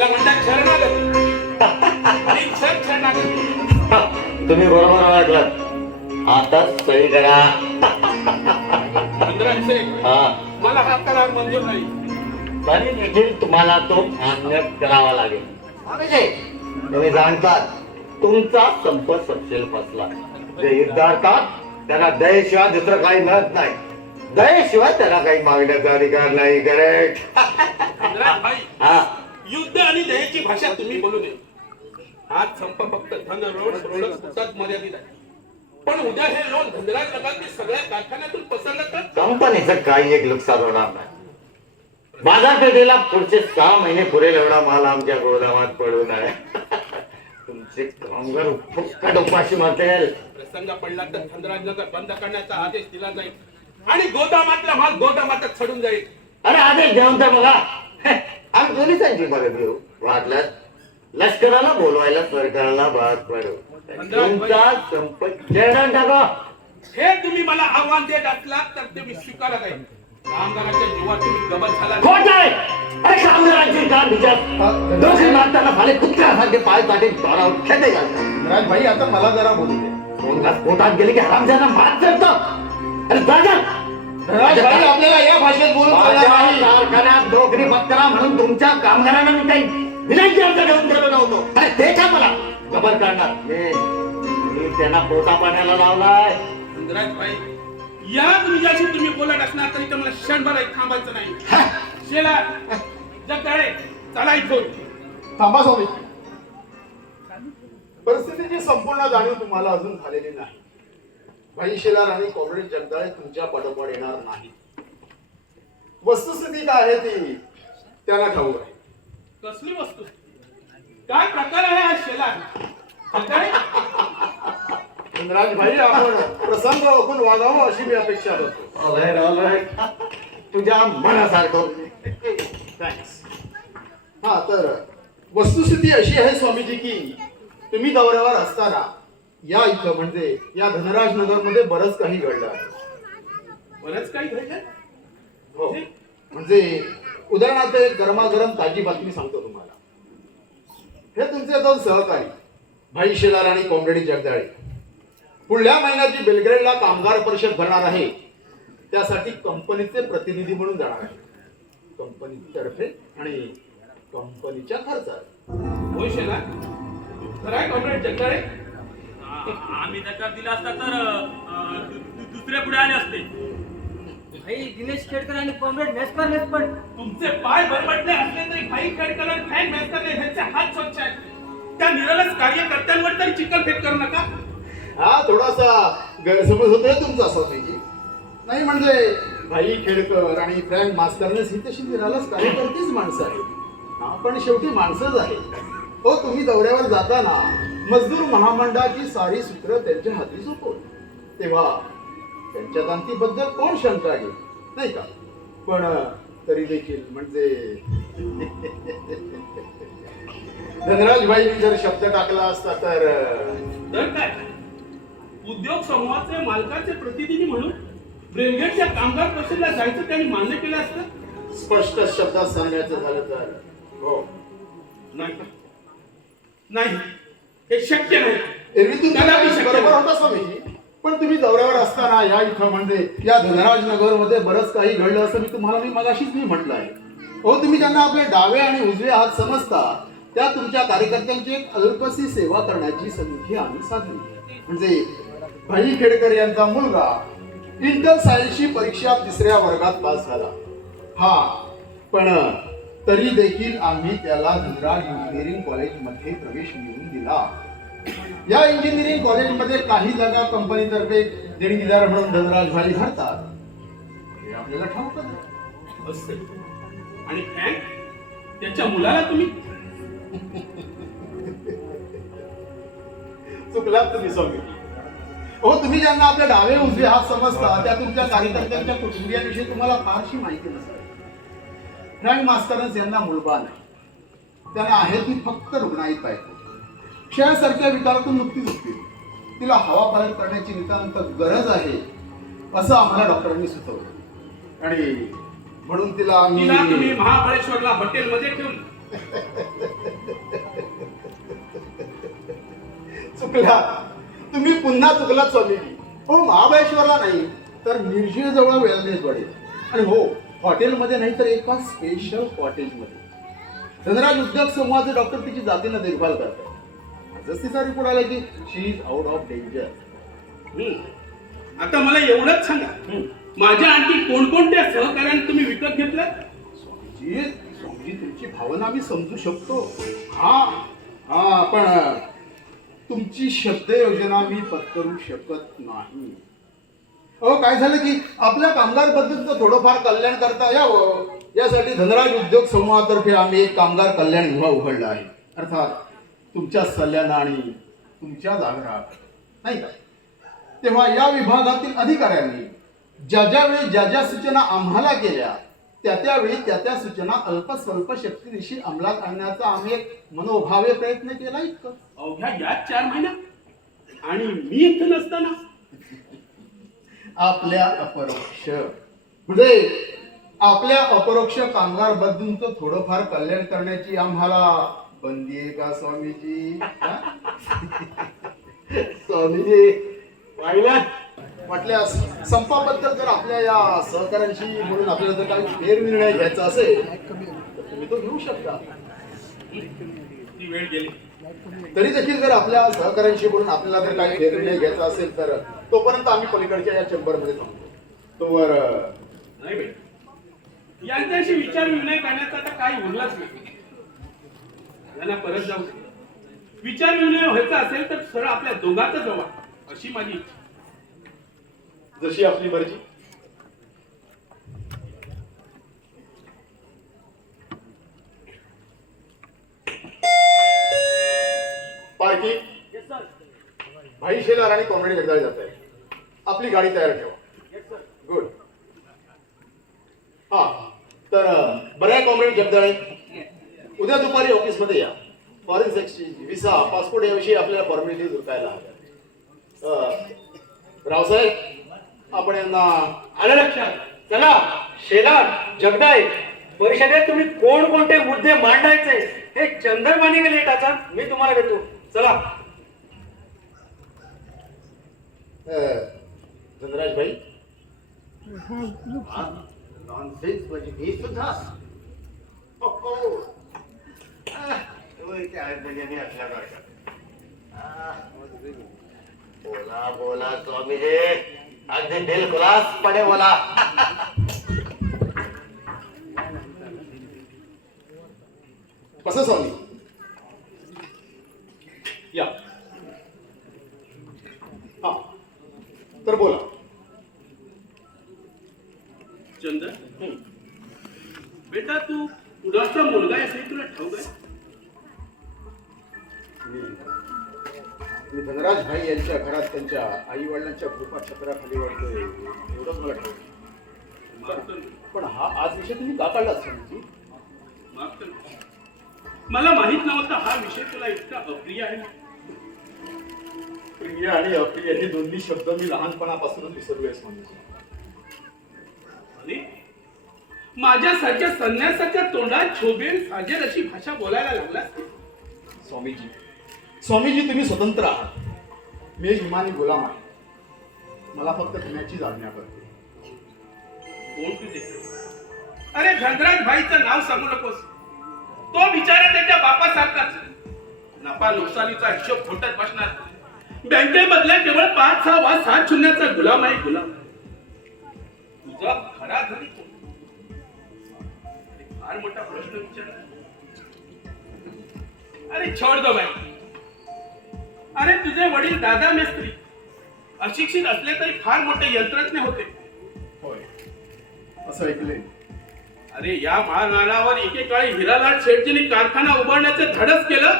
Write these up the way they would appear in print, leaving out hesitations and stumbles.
याला म्हणतात शरणागती. आणि शरणागती. तुम्ही बरोबर वाटलं. आता सही करा. मला हा करार मंजूर नाही. तरी देखील तुम्हाला तो मान्य करावा लागेल. तुम्ही जाणतात तुमचा संप सपशेल फसला. जे युद्धार्थात त्यांना दयेशिवाय दुसरं काही मिळत नाही. दयेशिवाय त्यांना काही मागण्याचा अधिकार नाही. करेक्ट. युद्ध आणि दयेची भाषा तुम्ही बोलू नये. हा संप फक्त धन रोड मर्यादित आहे. पण उद्या हे लोन धंद्यात नकाल सगळ्या कारखान्यातून पसरलं तर कंपनीचं काही एक नुकसान होणार नाही. बाजारपेठेला पुढचे 6 महिने पुरेल एवढा माल आमच्या गोदामात पडून आहे. तुमचे कामगार फुक्कट उपाशी मारतील. प्रसंग पडला तर धनराजनगर बंद करण्याचा आदेश दिला जाईल आणि गोदामातला माल गोदामातच चढून जाईल. अरे आदेश देऊन तर बघा. आम्ही पोलिसांची मदत घेऊ. वाटल्यास लष्कराला बोलवायला सरकारला भाग पडू. तुमचा संप छेडून टाका. हे तुम्ही मला आव्हान देत असलात तर ते मी स्वीकारत आहे. कामगाराच्या जीवात तुम्ही गबल झाला. खोट आहे. अरे कामगारांची का विचार दोषी मारताना फाले कुत्र्यासारखे पाय काढे दारावर खेळते घालतात. राजभाई आता मला जरा बोलू दे. पोटात गेले की हरामजाना मात चढतो. अरे जागा. राजभाई आपल्याला या भाषेत बोलून चालणार नाही. कारखान्यात नोकरी पत्करा म्हणून तुमच्या कामगारांना मी काही विनंती अर्ज घेऊन गेलो नव्हतो. अरे ते का मला खबर करणार. मी त्यांना पोटा पाण्याला लावलाय. भाई या तुझ्याशी तुम्ही बोलत असणार तरी तर मला क्षणभर थांबायचं नाही. शेला जगदाळे चला इथून. थांबा स्वामी. परिस्थितीची संपूर्ण जाणीव तुम्हाला अजून झालेली नाही. भाई शेलार आणि कॉम्रेड जगदाळे तुमच्या पाठोपाठ येणार नाही. वस्तुस्थिती काय आहे ती त्यांना ठाऊक आहे. कसली वस्तू काय प्रकार आहे हा शेला. भाई आपण प्रसंग ओळखून वागावं अशी मी अपेक्षा करतो. तुझ्या मनासारखं. थँक्स. हा तर वस्तुस्थिती अशी आहे स्वामीजी की तुम्ही दौऱ्यावर असताना या इथं म्हणजे या धनराज नगर मध्ये बरंच काही घडलं आहे. बरंच काही घडलं. हो म्हणजे उदाहरणार्थ एक गरमागरम ताजी बातमी सांगतो तुम्हाला. हे तुमचे 2 सहकारी भाई शेलार आणि कॉम्रेड जगदाळे पुढल्या महिन्याची बेलग्रेडला कामगार परिषद भरणार आहे. त्यासाठी कंपनीचे प्रतिनिधी म्हणून जाणार आहे. कंपनीतर्फे आणि कंपनीच्या खर्चात. होय शेला खरंय कॉम्रेड जगदाळे. आम्ही नकार दिला असता तर दुसरे पुढे आले असते. भाई दिनेश खेडकर आणि कॉम्रेड मेस्कर पण तुमचे पाय बरबटले असले तरी भाई खेडकर आणि फॅन मेस्करने ह्यांचे हात स्वच्छ आहेत. त्या निरलस कार्यकर्त्यांवर तरी चिखल फेक करू नका. हा थोडासा गैरसमज होतोय तुमचा स्वामीजी. नाही म्हणजे भाई खेडकर आणि फ्रँक मास्टरनेस ही तशी निरालस कार्यकर्तीच माणसं आहेत. आपण शेवटी माणसंच आहे. हो तुम्ही दौऱ्यावर जाताना मजदूर महामंडळाची सारी सूत्र त्यांच्या हाती सोपवली तेव्हा त्यांच्या जाणतीबद्दल कोण शंका घेईल नाही का. पण तरी देखील म्हणजे धनराज भाईंनी जर शब्द टाकला असता तर काय उद्योग समूहाचे मालकाचे प्रतिनिधी म्हणून ब्रेनगेटच्या कामगार परिषदेला जायचं त्यांनी मान्य केलं असतं. स्पष्ट शब्दात सांगायचं झालं तर हो नाही हे शक्य नाही. एरवी तुम्ही बरोबर होता स्वामीजी. पण तुम्ही दौऱ्यावर असताना या इथं म्हणजे या धनराज नगर मध्ये बरंच काही घडलं असं मी मगाशीच म्हटलं आहे. हो तुम्ही त्यांना आपले डावे आणि उजवे हात समजता. त्या तुमच्या कार्यकर्त्यांची एक अल्पशी सेवा करण्याची संधी आम्ही साधली. म्हणजे भाई खेडकर यांचा मुलगा इंटर सायन्सची परीक्षा 3ऱ्या वर्गात पास झाला. हा पण तरी देखील आम्ही त्याला धनराज इंजिनिअरिंग कॉलेजमध्ये प्रवेश मिळवून दिला. या इंजिनिअरिंग कॉलेजमध्ये काही जागा कंपनीतर्फे देणगीदार म्हणून धनराज भाई भरतात हे आपल्याला ठाऊकच आहे. आणि त्याच्या मुलाला तुम्ही चुकलात तुम्ही स्वामी. हो तुम्ही ज्यांना आपले डावे उजवे हात समजता त्या तुमच्या कार्यकर्त्यांच्या कुटुंबियांविषयी तुम्हाला फारशी माहिती नसेल. फ्रँक मास्टरन्स यांना मुलबाळ नाही. त्यांना आहे ती फक्त रुग्णाईत बायको. क्षयासारख्या विकारातून नुकतीच उठली. तिला हवा पालट करण्याची नितांत गरज आहे असं आम्हाला डॉक्टरांनी सुचवलं आणि म्हणून तिला तुम्ही महाबळेश्वरला हॉटेलमध्ये ठेवली. चुकला तुम्ही, पुन्हा चुकलात स्वामीजी. हो, महाबळेश्वरला नाही तर मिरजेजवळ वेलनेस वाडेल, आणि हो, हॉटेलमध्ये नाही तर एका स्पेशल कॉटेजमध्ये धनराज उद्योग समूहाचे डॉक्टर तिची जातीनं देखभाल करतात. आजच तिचा रिपोर्ट आला की शी इज आउट ऑफ डेंजर. आता मला एवढंच सांगा, माझ्या आणखी कोणकोणत्या सहकार्याने तुम्ही विकत घेतलं? स्वामीजी, स्वामीजी तुमची भावना मी समजू शकतो. हा पण तुमची शब्द योजना मी पत्करू शकत नाही. काय झालं की आपल्या कामगार पद्धतीचं थोडंफार कल्याण करता यावं यासाठी धनराज उद्योग समूहातर्फे आम्ही एक कामगार कल्याण विभाग उघडला आहे. अर्थात तुमच्या सल्ल्यानं आणि तुमच्या जागरात, नाही का? तेव्हा या विभागातील अधिकाऱ्यांनी ज्या वेळी ज्या सूचना आम्हाला केल्या त्यावेळी त्या सूचना अल्प शक्तीनिशी अंमलात आणण्याचा आम्ही एक मनोभावे प्रयत्न केला. इतकं अवघ्या या 4 महिन्यात, आणि मी इथं नसताना. आपल्या अपरोक्ष म्हणजे आपल्या अपरोक्ष कामगार बंधूंचं थोडंफार कल्याण करण्याची आम्हाला बंदी आहे का स्वामीजी? स्वामीजी पाहिलं, म्हटल्यास संपाबद्दल जर आपल्या या सहकाऱ्यांशी म्हणून आपल्याला जर काही फेरनिर्णय घ्यायचा असेल तर तुम्ही तो घेऊ शकता. ती वेळ गेली. तरी देखील जर आपल्या सहकाऱ्यांशी बोलून आपल्याला जर काही फेरनिर्णय घ्यायचा असेल तर तोपर्यंत आम्ही पलीकडच्या या चेंबरमध्ये थांबतो. तोवर नाही बाई, यांच्याशी विचार विनिमय करण्याचा आता काही उरलाच नाही. यांना परत जाऊ दे. विचार विनिमय व्हायचा असेल तर सरळ आपल्या दोघातच जावा, अशी माझी इच्छा. जशी आपली मर्जी. पार्किंग भाई शेलार आणि कॉम्रेड जगदाळे जात आहे. आपली गाडी तयार ठेवा. गुड. हा तर बरं आहे कॉम्रेड जगदाळे, उद्या दुपारी ऑफिसमध्ये या. फॉरेन एक्सचेंज, व्हिसा, पासपोर्ट याविषयी आपल्याला फॉर्मॅलिटीज उरकायला हव्या. रावसाहेब, आपण यांना आलं लक्षात. चला शेलार, जगदाळे, परिषदेत तुम्ही कोणकोणते मुद्दे मांडायचे हे चंद्रमानी लेटाचा मी तुम्हाला देतो. चला. धनराज भाई, नॉनसेन्स म्हणजे मी सुद्धा बोला बोला स्वामीजी, अगदी दिल खुलासपणे बोला. कसं स्वामी? या. हा तर बोला. चंद्र, बेटा तू कुणाचा मुलगा आहे हे तुला ठाऊक आहे? मी धनराज भाई यांच्या घरात त्यांच्या आई वडिलांच्या कृपा छत्राखाली वाढतोय एवढंच मला ठाऊक. माफ कर. पण हा आज विषय तुम्ही का काढलात स्वामीजी? माफ कर. मला माहित नव्हता हा विषय तुला इतका अप्रिय आहे. प्रिय आणि अप्रिय हे दोन्ही शब्द मी लहानपणापासूनच विसरलोय स्वामीजी. आणि माझ्यासारख्या संन्यासाच्या तोंडात शोभेल साजेल अशी भाषा बोलायला लागलास. स्वामीजी, स्वामीजी तुम्ही स्वतंत्र आहात. मी एक इमानी गुलाम आहे. मला फक्त पिण्याचीच आज्ञा करते. कोण तुझे? अरे धनराज भाईचं नाव सांगू नकोस. तो बिचारा त्याच्या बापासारखाच नफा नुकसानीचा हिशोब खोटत बसणार. बँकेमधल्या केवळ 5-6 वा 7 शून्याचा गुलाम आहे. गुलाम तुझा खरा धनी कोण? फार मोठा प्रश्न विचारला. अरे छोड दो बाई. अरे तुझे वडील दादा मेस्त्री अशिक्षित असले तरी फार मोठे यंत्रज्ञ होते. होय, असं ऐकले. अरे या महानाडावर एकेकाळी हिरालाल शेठजींनी कारखाना उभारण्याचे धाडस केलं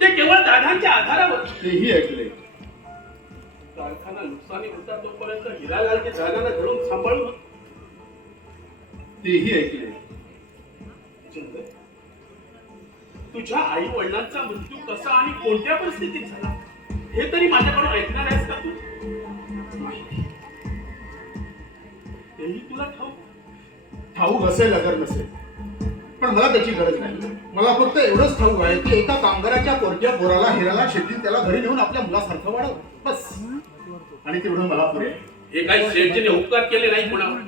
ते केवळ दादांच्या आधारावर. तेही ऐकले. कारखाना नुकसानी होता तोपर्यंत हिरालालची दादांना धरून सांभाळून होतं. तेही ऐकले. चंद्र, तुझ्या आई वडिलांचा मृत्यू कसा आणि कोणत्या परिस्थितीत झाला हे तरी माझ्याकडून ऐकणार आहेस का तू? तेही तुला ठाऊक ठाऊक असेल अगर नसेल पण मला त्याची गरज नाही. मला फक्त एवढंच ठाऊक आहे की एका कामगाराच्या पोरक्या पोराला हिराला शेतीत त्याला घरी नेऊन आपल्या मुलासारखं वाढव, बस. आणि तेवढं मला पुरे. हे काही शेठजीने उपकार केले नाही कोणावर.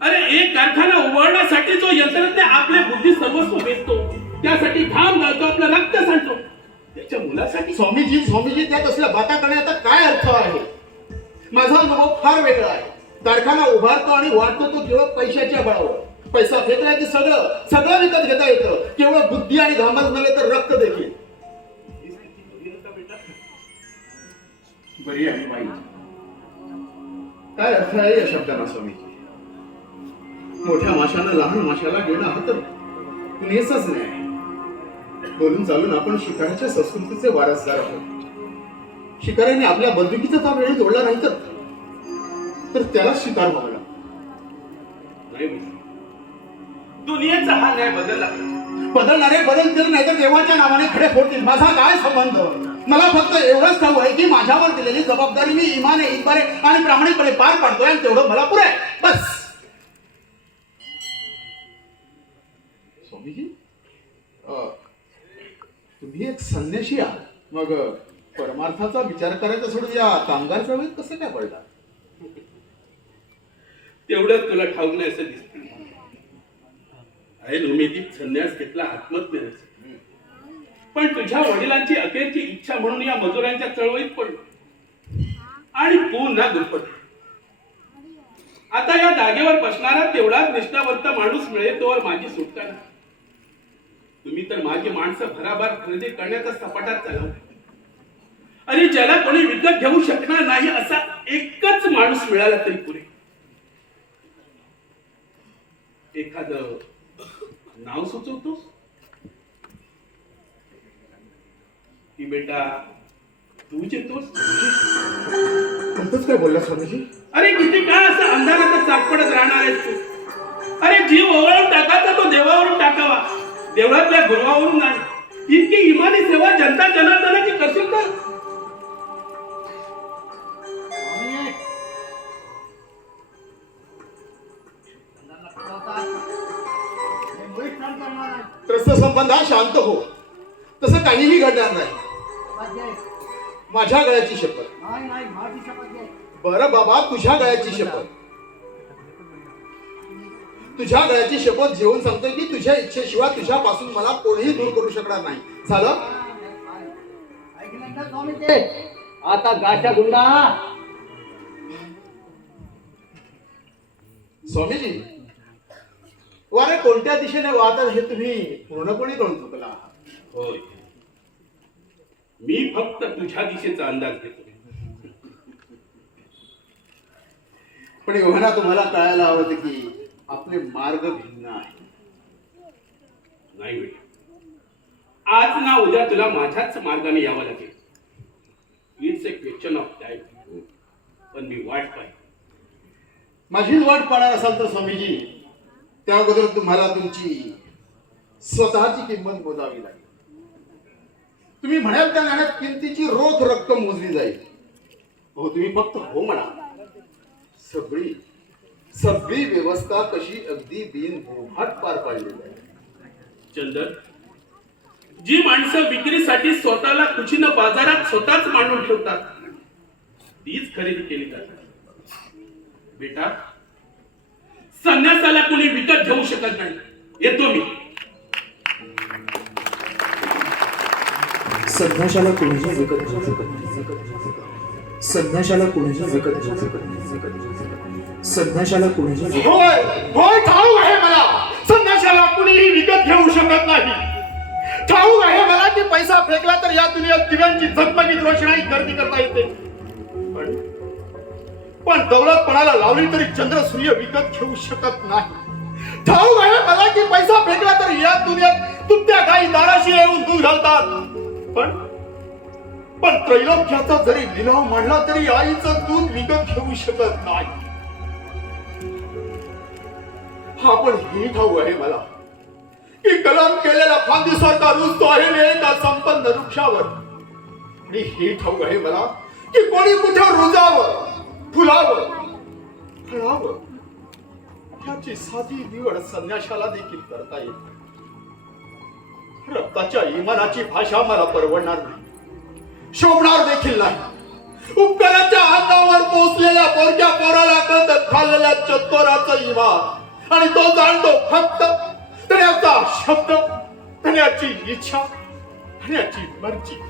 अरे एक कारखाना उभारण्यासाठी जो यंत्रज्ञ आपले बुद्धी सर्वस्व वेचतो, त्यासाठी घाम घालतो, आपलं रक्त सांडतो, त्याच्या मुलासाठी स्वामीजी त्यात असल्या बाता करण्याचा काय अर्थ आहे? माझा अनुभव फार वेगळा आहे. कारखाना उभारतो आणि वाढतो तो केवळ पैशाच्या बळावर. पैसा फेकला की सगळं विकत घेता येतं, केवळ बुद्धी आणि घामच नव्हे तर रक्त देखील. बरी आहे बाई, काय अर्थ आहे या शब्दाला स्वामीजी? मोठ्या माशानं लहान माशाला घेणं हा तर कुणीच नाही. बोलून चालून आपण शिकाऱ्याच्या संस्कृतीचे वारसदार आहोत. शिकाऱ्याने आपल्या बंदुकीचा ताब वेळी जोडला नाही तर त्याला शिकार व्हावा. नाही, दुनियेचा हा न्याय बदलणारे बदलतील नाही तर देवाच्या नावाने खडे फोडतील. माझा काय संबंध? मला फक्त एवढंच ठाऊक आहे की माझ्यावर दिलेली जबाबदारी मी इमाने इतबारे आणि प्रामाणिकपणे पार पाडतोय आणि तेवढं मला पुरे, बस. स्वामीजी, तुम्ही एक संन्याशी आहात, मग परमार्थाचा विचार करायचा सोडून या कामगार चळवळीत कसं काय पडला? तेवढंच तुला ठाऊक नाही असं दिसतं. आहे उमेदीत संन्यास घेतला आत्मज्ञ, पण तुझ्या वडिलांची अखेरची इच्छा म्हणून या मजुरांच्या चळवळीत पडलो आणि पुन्हा दुर्पट. आता या जागेवर बसणारा तेवढाच निष्ठावंत माणूस मिळेल तोवर माझी सुटका नाही. तुम्ही तर माझी माणसं भराभर खरेदी करण्याचा सपाटात चालवता. अरे ज्याला कोणी विकत घेऊ शकणार नाही असा एकच माणूस मिळाला तरी पुरे. एखादं नाव सुचवतोस की बेटा तूच येतोस? कोणतंच काय बोलला स्वामीजी? अरे किती काळ असं अंधारात चाटपडत राहणार आहेस तू? अरे जीव ओवाळून टाकायचा तो देवावरून टाकावा, देवळातल्या गुरुवावरून नाही. इतकी इमानी सेवा जनता जनार्दनाची करशील तर? संबंधा शांत हो, तसं काहीही घडणार नाही. माझ्या गळ्याची शपथ. बरं बाबा, तुझ्या गळ्याची शपथ. तुझ्या गळ्याची शपथ घेऊन सांगतोय की तुझ्या इच्छेशिवाय तुझ्यापासून मला कोणीही दूर करू शकणार नाही. झालं? आता गाठा गुंडा. स्वामीजी, वारे कोणत्या दिशेने वाहतात हे तुम्ही पूर्णपणे कळून चुकला आहात. होय, मी फक्त तुझ्या दिशेचा अंदाज घेतो. पण एवढा तुम्हाला कळायला हवं की आपले मार्ग भिन्न आहे. नाही बेटा, आज ना उद्या तुला माझ्याच मार्गाने यावं लागेल. It's a question of time. पण मी वाट पाहिजे. माझीच वाट पाहणार असाल तर स्वामीजी, त्या अगोदर तुम्हाला तुमची स्वतःची किंमत मोजावी लागेल. तुम्ही म्हणाल त्या नाण्यात किमतीची रोख रक्कम मोजली जाईल. हो, तुम्ही फक्त हो म्हणा. सगळी व्यवस्था कशी अगदी बिनबोभाट पार पाडली आहे. चंदन, जी माणसं विक्रीसाठी स्वतःला कुशीनं बाजारात स्वतःच मांडून ठेवतात तीच खरेदी केली जातात. बेटा, संन्यासाला कुणी विकत घेऊ शकत नाही. येतो मी. संन्याशाला कोणीही विकत घेऊ शकत नाही. संन्याशाला कोणीही विकत घेऊ शकत नाही. संन्याशाला कोणीही होय होय, ठाऊक आहे मला, संन्याशाला कुणीही विकत घेऊ शकत नाही. ठाऊक आहे मला की पैसा फेकला तर या दुनियेत दिव्यांची झगमगीत रोषणाई गर्दी करता येते. पण दौलतपणाला लावली तरी चंद्र सूर्य विकत घेऊ शकत नाही. ठाऊक आहे मला की पैसा फेकला तर या दुनियेत तुमच्या गायी दाराशी येऊन दूध घालतात. पण त्रैलोक्याचा जरी लिलाव मांडला तरी आईचं दूध विकत घेऊ शकत नाही. हा, पण हे ठाऊक आहे मला की कलम केलेला फांदीसारखा रुजतो आहे एका संपन्न वृक्षावर. आणि हे ठाऊक आहे मला की कोणी कुठे रुजावं, फुलावं, फळावं ह्याची साधी निवड संन्याशाला देखील करता येते. रक्ताच्या इमानाची भाषा मला परवडणार नाही, शोभणार देखील नाही. उपकाराच्या अंगावर पोचलेल्या पोरक्या पोराला कळत खाल्लेल्या चत्तोराचं इमान, आणि तो जाणतो फक्त धन्याचा शब्द, धन्याची इच्छा, धन्याची मर्जी.